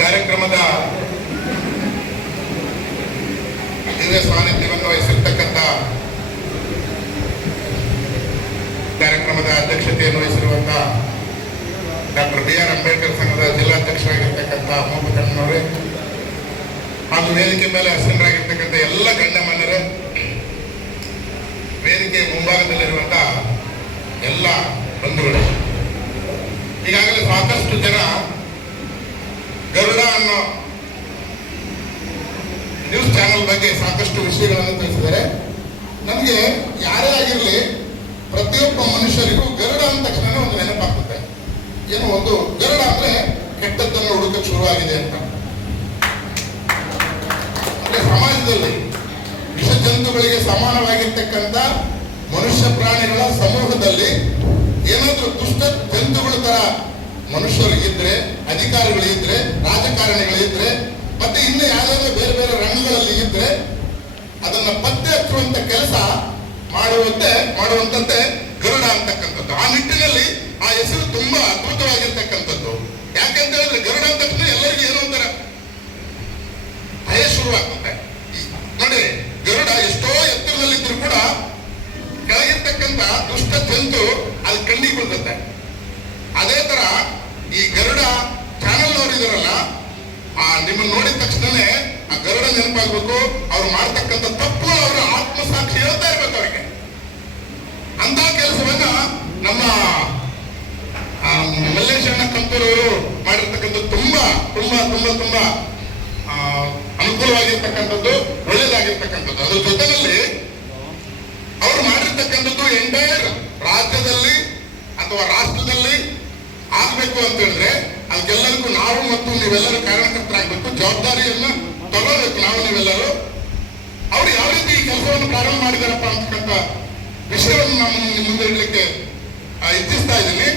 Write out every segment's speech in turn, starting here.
ಕಾರ್ಯಕ್ರಮದ ದಿವ್ಯ ಸಾನ್ನಿಧ್ಯವನ್ನು ವಹಿಸಿರ್ತಕ್ಕಂಥ ಕಾರ್ಯಕ್ರಮದ ಅಧ್ಯಕ್ಷತೆಯನ್ನು ವಹಿಸಿರುವಂತಹ ಡಾಕ್ಟರ್ BR ಅಂಬೇಡ್ಕರ್ ಸಂಘದ ಜಿಲ್ಲಾಧ್ಯಕ್ಷರಾಗಿರ್ತಕ್ಕಂಥ ಮೋಪಕಣ್ಣನವರೇ ಹಾಗೂ ವೇದಿಕೆ ಮೇಲೆ ಹಸನರಾಗಿರ್ತಕ್ಕಂಥ ಎಲ್ಲ ಗಣ್ಯಮಾನ್ಯರೇ, ವೇದಿಕೆ ಮುಂಭಾಗದಲ್ಲಿರುವಂತಹ ಎಲ್ಲ ಬಂಧುಗಳು, ಈಗಾಗಲೇ ಸಾಕಷ್ಟು ಜನ ಗರುಡ ಅನ್ನೋ ನ್ಯೂಸ್ ಚಾನೆಲ್ ಬಗ್ಗೆ ಸಾಕಷ್ಟು ವಿಷಯಗಳನ್ನು ತಿಳಿಸಿದ್ದಾರೆ. ನಮಗೆ ಯಾರೇ ಆಗಿರಲಿ ಪ್ರತಿಯೊಬ್ಬ ಮನುಷ್ಯರಿಗೂ ಗರುಡ ಅಂದ ತಕ್ಷಣ ಒಂದು ನೆನಪಾಗ್ತದೆ. ಏನೋ ಒಂದು ಗರುಡ ಅಂದ್ರೆ ಕೆಟ್ಟದ್ದನ್ನು ಹುಡುಕಕ್ಕೆ ಶುರುವಾಗಿದೆ ಅಂತ. ಅಂದ್ರೆ ಸಮಾಜದಲ್ಲಿ ವಿಷ ಜಂತುಗಳಿಗೆ ಸಮಾನವಾಗಿರ್ತಕ್ಕಂಥ ಮನುಷ್ಯ ಪ್ರಾಣಿಗಳ ಸಮೂಹದಲ್ಲಿ ಏನಾದ್ರೂ ದುಷ್ಟ ಜಂತುಗಳ ತರ ಮನುಷ್ಯರು ಇದ್ರೆ, ಅಧಿಕಾರಿಗಳು ಇದ್ರೆ, ರಾಜಕಾರಣಿಗಳಿದ್ರೆ, ಮತ್ತೆ ಇನ್ನು ಯಾವ್ದಾದ್ರು ಬೇರೆ ಬೇರೆ ರಂಗಗಳಲ್ಲಿ ಇದ್ರೆ ಅದನ್ನ ಪತ್ತೆ ಹಚ್ಚುವಂತ ಕೆಲಸ ಮಾಡುವಂತೆ ಗರುಡ ಅಂತಕ್ಕಂಥದ್ದು. ಆ ನಿಟ್ಟಿನಲ್ಲಿ ಆ ಹೆಸರು ತುಂಬಾ ಅದ್ಭುತವಾಗಿರ್ತಕ್ಕಂಥದ್ದು. ಯಾಕಂತ ಹೇಳಿದ್ರೆ ಗರುಡ ಅಂತ ತಕ್ಷಣ ಎಲ್ಲರಿಗೂ ಏನೋ ಒಂಥರ ಭಯ ಶುರುವಾಗುತ್ತೆ. ನೋಡಿ, ಗರುಡ ಎಷ್ಟೋ ಎತ್ತರದಲ್ಲಿದ್ರು ಕೂಡ ಕೆಳಗಿರ್ತಕ್ಕಂಥ ದುಷ್ಟ ಜಂತು ಅದು ಕಣ್ಣಿಗೆ ಬೀಳ್ತದೆ. ಅದೇ ತರ ಈ ಗರುಡ ಚಾನಲ್ ಅವರು ಇದಾರಲ್ಲ, ನಿಮ್ಮನ್ನು ನೋಡಿದ ತಕ್ಷಣನೇ ಆ ಗರುಡ ನೆನಪಾಗ್ಬೇಕು. ಅವ್ರು ಮಾಡ್ತಕ್ಕಂಥ ತಪ್ಪು ಅವರ ಆತ್ಮಸಾಕ್ಷಿ ಹೇಳ್ತಾ ಇರ್ಬೇಕು ಅವರಿಗೆ. ಅಂತ ಕೆಲಸವನ್ನ ನಮ್ಮ ಮಲ್ಲೇಶಣ್ಣ ಕಂಪೂರವರು ಮಾಡಿರ್ತಕ್ಕಂಥ ತುಂಬಾ ತುಂಬಾ ತುಂಬಾ ತುಂಬಾ ಅನುಕೂಲವಾಗಿರ್ತಕ್ಕಂಥದ್ದು, ಒಳ್ಳೇದಾಗಿರ್ತಕ್ಕಂಥದ್ದು. ಅದ್ರ ಜೊತೆಯಲ್ಲಿ ಅವರು ಮಾಡಿರ್ತಕ್ಕಂಥದ್ದು ಎಂಟೈರ್ ರಾಜ್ಯದಲ್ಲಿ ಅಥವಾ ರಾಷ್ಟ್ರದಲ್ಲಿ ಆಗ್ಬೇಕು ಅಂತ ಹೇಳಿದ್ರೆ ಅದಕ್ಕೆಲ್ಲರಿಗೂ ನಾವು ಮತ್ತು ನೀವೆಲ್ಲರೂ ಕಾರಣಕರ್ತರಾಗಬೇಕು, ಜವಾಬ್ದಾರಿಯನ್ನು ತಗೋಬೇಕು ನಾವು ನೀವೆಲ್ಲರೂ. ಅವ್ರು ಯಾವ ರೀತಿ ಈ ಕೆಲಸವನ್ನು ಪ್ರಾರಂಭ ಮಾಡಿದಾರಪ್ಪ ಅಂತಕ್ಕಂಥ ವಿಷಯವನ್ನು ನಾನು ನಿಮ್ಮ ಮುಂದೆ ಇಡ್ಲಿಕ್ಕೆ ಇಚ್ಛಿಸ್ತಾ ಇದ್ದೀನಿ.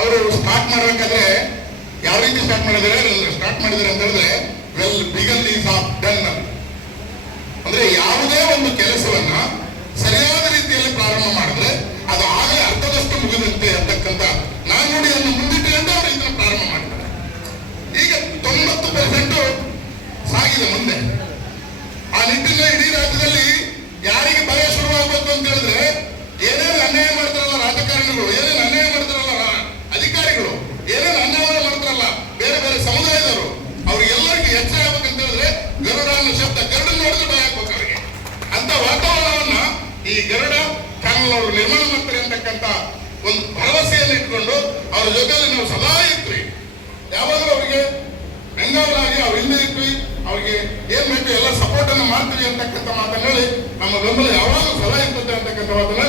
ಅವರು ಸ್ಟಾರ್ಟ್ ಮಾಡಬೇಕಾದ್ರೆ ಯಾವ ರೀತಿ ಸ್ಟಾರ್ಟ್ ಮಾಡಿದ್ದಾರೆ ಅಂತ ಹೇಳಿದ್ರೆ well begun is half done. ಅಂದ್ರೆ ಯಾವುದೇ ಒಂದು ಕೆಲಸವನ್ನ ಸರಿಯಾದ ರೀತಿಯಲ್ಲಿ ಪ್ರಾರಂಭ ಮಾಡಿದ್ರೆ ಅದು ಆಗಲೇ ಅರ್ಥದಷ್ಟು ಮುಗಿದಂತೆ ಅಂತಕ್ಕಂಥ ನಾನುಡಿಯನ್ನು ಮುಂದಿಟ್ಟುಕೊಂಡು ಅವರು ಇದನ್ನು ಪ್ರಾರಂಭ ಮಾಡ್ತಾರೆ. ಈಗ 90% ಸಾಗಿದೆ ಮುಂದೆ. ಆ ನಿಟ್ಟಿನಲ್ಲಿ ಇಡೀ ರಾಜ್ಯದಲ್ಲಿ ಯಾರಿಗೆ ಭಯ ಶುರುವಾಗಬೇಕು ಅಂತ ಹೇಳಿದ್ರೆ, ಏನೇನು ಅನ್ಯಾಯ ಮಾಡ್ತಾರಲ್ಲ ರಾಜಕಾರಣಿಗಳು, ಏನೇನು ಅನ್ಯಾಯ ಮಾಡ್ತಾರಲ್ಲ ಅಧಿಕಾರಿಗಳು, ಏನೇನು ಅನ್ಯಾಯ ಮಾಡ್ತಾರಲ್ಲ ಬೇರೆ ಬೇರೆ ಸಮುದಾಯದವರು, ಅವ್ರಿಗೆಲ್ಲರಿಗೂ ಎಚ್ಚರ ಆಗ್ಬೇಕಂತ ಹೇಳಿದ್ರೆ ಗರುಡ ಅನ್ನೋ ಶಬ್ದ, ಗರುಡ ನೋಡಿದ್ರೆ ಭಯ ಆಗ್ಬೇಕು ಅವರಿಗೆ. ಅಂತ ವಾತಾವರಣವನ್ನ ಈ ಗರುಡ ಚಾನಲ್ ಅವರು ನಿರ್ಮಾಣ ಮಾಡ್ತಾರೆ ಅಂತಕ್ಕಂಥ ಒಂದು ಭರವಸೆಯನ್ನು ಇಟ್ಕೊಂಡು ಅವ್ರ ಜೊತೆಯಲ್ಲಿ ನಾವು ಸದಾ ಇರ್ತೀವಿ. ಯಾವಾಗಲೂ ಅವರಿಗೆ ಬೆಂಗಾವಲಾಗಿ ಅವ್ರ ಹಿಂದೆ ಇರ್ತೀವಿ. ಅವ್ರಿಗೆ ಏನ್ ಬೇಕು ಎಲ್ಲ ಸಪೋರ್ಟ್ ಅನ್ನು ಮಾಡ್ತೀವಿ ಅಂತಕ್ಕಂಥ ಮಾತನ್ನ ಹೇಳಿ ನಮ್ಮ ಬೆಂಬಲ ಯಾವಾಗಲೂ ಸದಾ ಇರ್ತದೆ ಅಂತಕ್ಕಂಥ ಮಾತನ್ನ